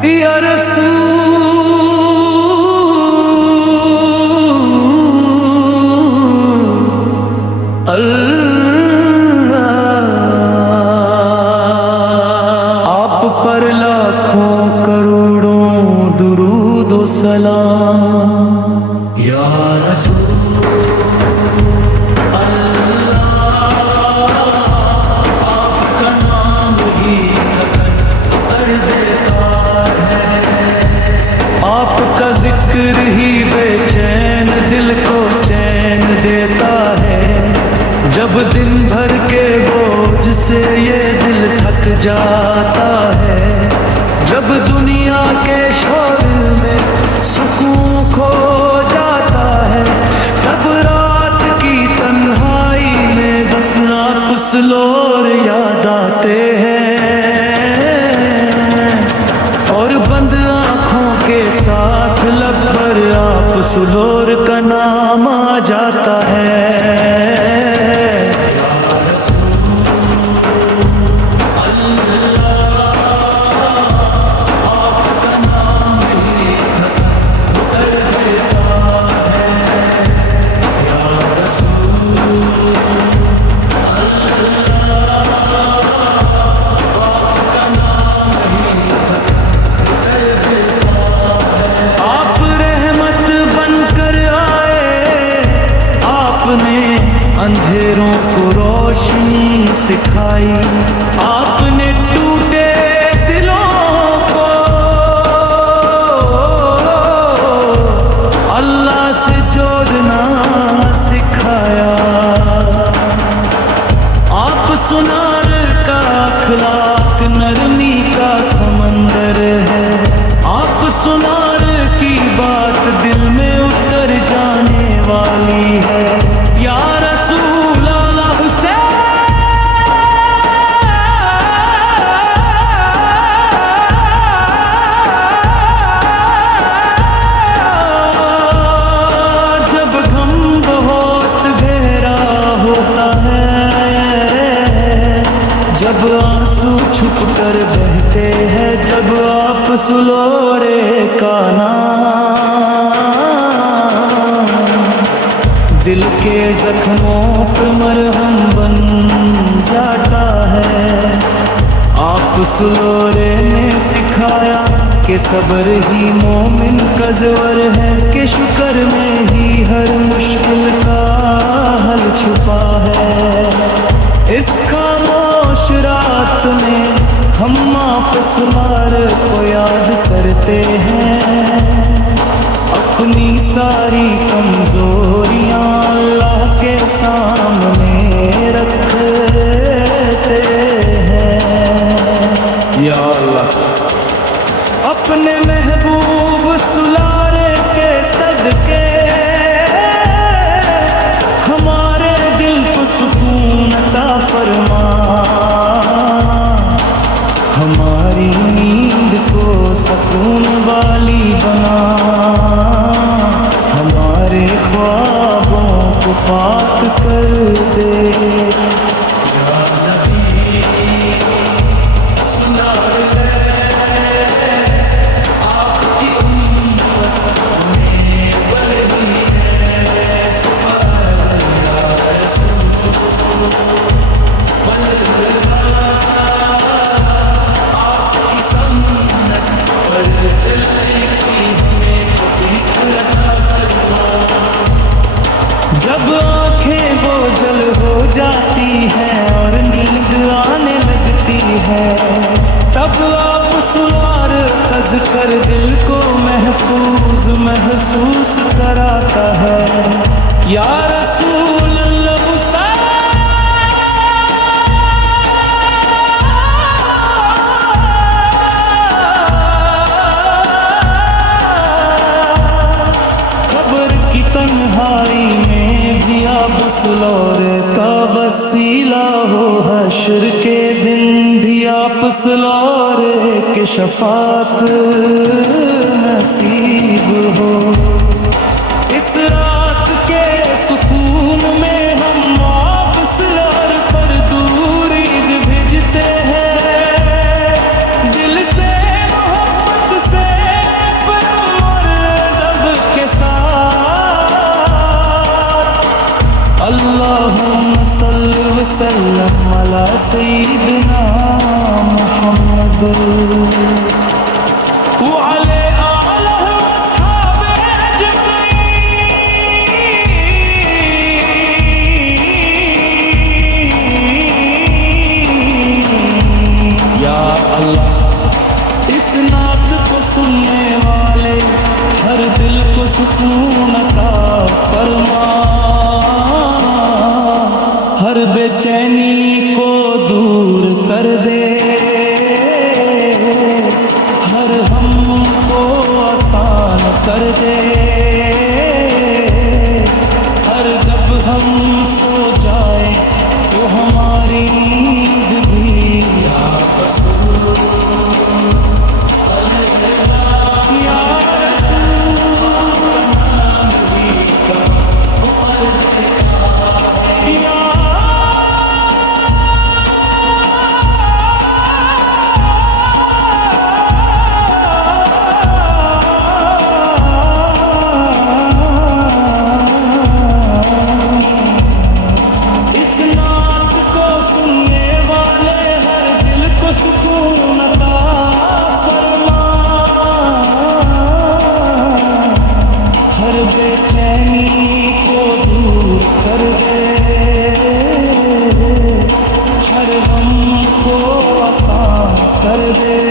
یا رسول اللہ، آپ پر لاکھوں کروڑوں درود و سلام۔ یا رسول ذکر ہی بے چین دل کو چین دیتا ہے، جب دن بھر کے بوجھ سے یہ دل تھک جاتا ہے، جب دنیا کے شور میں سکون کھو جاتا ہے، تب رات کی تنہائی میں بس آپ سلور یاد آتے ہیں، اور بند آنکھوں کے ساتھ لب پر آپ سلور کا نام آ جاتا ہے۔ اندھیروں کو روشنی سکھائی، آپ نے ٹوٹے دلوں کو اللہ سے جوڑنا سکھایا، آپ سنار کا اخلاق نرمی کا سمندر ہے، آپ سنار کی بات دل میں اتر جانے والی ہے۔ یا جب آنسو چھپ کر بہتے ہیں، جب آپ سلورے کا نام دل کے زخموں پہ مرہم بن جاتا ہے، آپ سلورے نے سکھایا کہ صبر ہی مومن کا زور ہے، کہ شکر میں ہی ہر مشکل کا حل چھپا ہے۔ اس خاموش رات میں ہم آپ سلور کو یاد کرتے ہیں، اپنی ساری کمزوریاں اللہ کے سامنے رکھتے ہیں۔ یا اللہ، اپنے محبوب سلور کے صدقے ہمارے دل کو سکون عطا فرما، ہماری نیند کو سکون والی بنا، ہمارے خوابوں کو پاک کر دے۔ یا نبی سلور آپ کی امت میں بلدی ہے، یا رسول آپ کی سنت پر چلنے کی ہمیں توفیق عطا فرما۔ جب آنکھیں بوجھل ہو جاتی ہیں اور نیند آنے لگتی ہے، تب آپ سلور خز کر دل کو محفوظ محسوس کراتا ہے۔ یا رسول اللہ تنہائی میں بھی آپ سلور کا وسیلہ ہو، حشر کے دن بھی آپ سلور کے شفاعت نصیب ہو۔ اس رات کے سکون میں ہم آپ سلور وسلم علی سیدنا محمد وعلى آلہ واصحاب اجمعین یا اللہ اس نعت کو سننے والے ہر دل کو سکون عطا فرما ہر بے چینی کو دور کر دے ہر ہم کو آسان کر دے ہر جب ہم سو جائیں تو ہماری نیند بھی یا رسول یا رسول نام ہی کا یا بے چینی کو دور کر دے ہر غم کو آسان کر دے